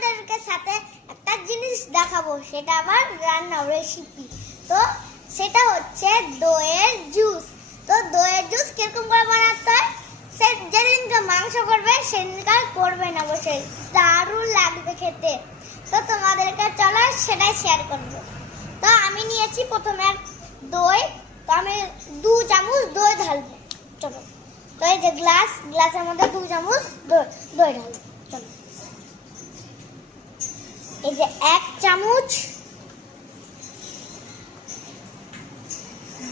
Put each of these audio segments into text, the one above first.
তোমাদেরকে সাথে একটা জিনিস দেখাবো, সেটা আবার রান্নার রেসিপি। তো সেটা হচ্ছে দইয়ের জুস। তো দইয়ের জুস কিরকম করে বানাতে হয়, সে যেদিনকে মাংস করবে সেদিনকে করবে না, বসে দারুণ লাগবে খেতে। তো তোমাদেরকে চলো সেটাই শেয়ার করবো। তো আমি নিয়েছি প্রথমে দই, তো আমি 2 চামচ দই ঢালবো। চলো, তো এই যে গ্লাসের মধ্যে 2 চামচ দই ঢালবো। চলো, এই যে 1 চামচ,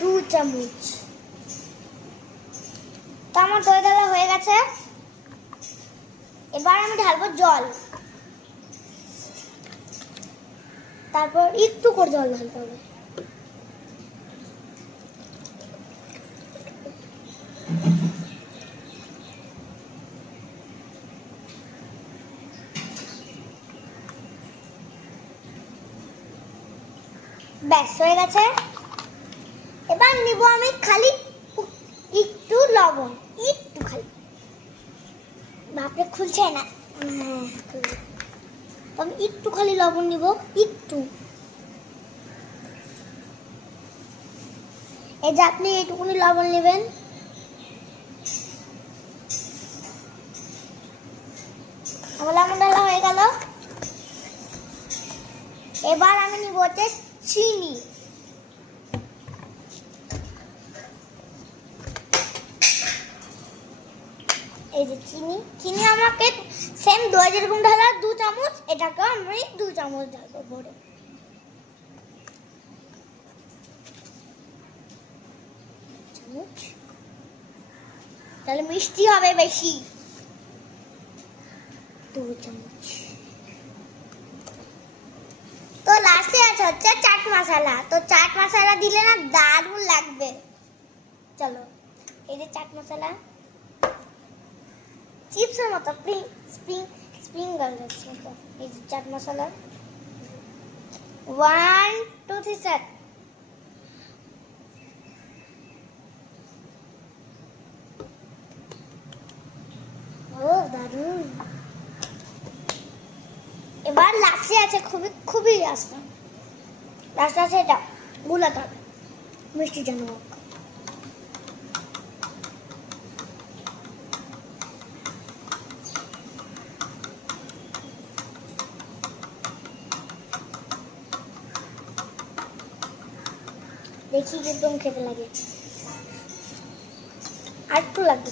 2 চামচ। তো আমার দই ঢালা হয়ে গেছে। এবার আমি ঢালবো জল, তারপর একটু করে জল ঢালতে হবে। ব্যাস হয়ে গেছে। এবার নিব আমি খালি একটু লবণ, একটু খালি, বাপরে খুলছে না। আমি একটু খালি লবণ নিব, একটু। এই যে আপনি এইটুকুনি লবণ নেবেন। আমার লবণ ঢালা হয়ে গেল। এবার আমি নিব হচ্ছে চিনি। এই যে চিনি আমাকে সেম দই যেরকম ঢালা 2 চামচ, এটাকে আমি 2 চামচ ঢালবো ভরে। তাহলে মিষ্টি হবে বেশি। 2 চামচ। তো লাস্টে আছে হচ্ছে চাট মশলা। তো চাট মশলা দিলে না দারুণ লাগবে। চলো, এই যে চাট মশলা, চিপসের মতো স্প্রিং গার্লের মতো। এই যে চাট মশলা 1 2 3 4। ও দারুণ। এবার লাস্টে আছে খুবই লাস্টে আছে এটা গুলাটা মিষ্টি জন্য। দেখি একদম খেতে লাগে, আর একটু লাগবে।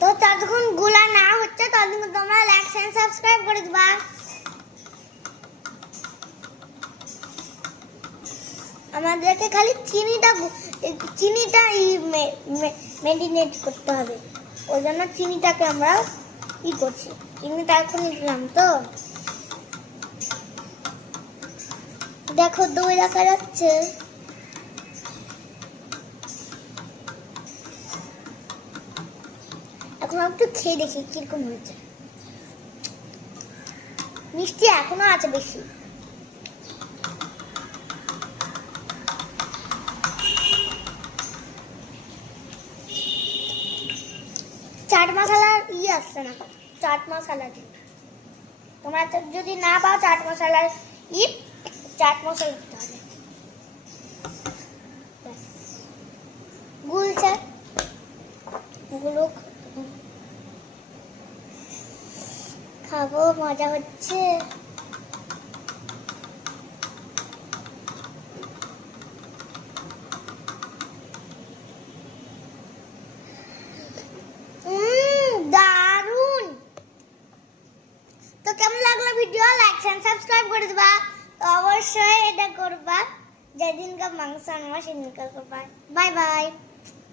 তো ততক্ষণ গুলা না হচ্ছে ততক্ষণ তোমরা লাইক এন্ড সাবস্ক্রাইব করে দিবা। আমাদেরকে খালি চিনিটা মেরিনেট করতে হবে। ওই জন্য চিনিটাকে আমরা করছি, চিনিটা এখন দিলাম। তো দেখো দই দেখা যাচ্ছে। এখন একটু খেয়ে দেখি কিরকম হয়েছে। মিষ্টি এখনো আছে বেশি। চাট মশলার আসছে না, চাট মশলা দিই। তোমরা যদি না পাও চাট মশলার চাট মশলা দিতে হবে। গুলছে গুলো খাবো, মজা হচ্ছে। দারুন। তো কেমন লাগলো ভিডিও, লাইক এন্ড সাবস্ক্রাইব করে দিবা। তো অবশ্যই এটা করবা, যেদিনকার মাংস আনবা সেদিনকার করবা। Bye bye.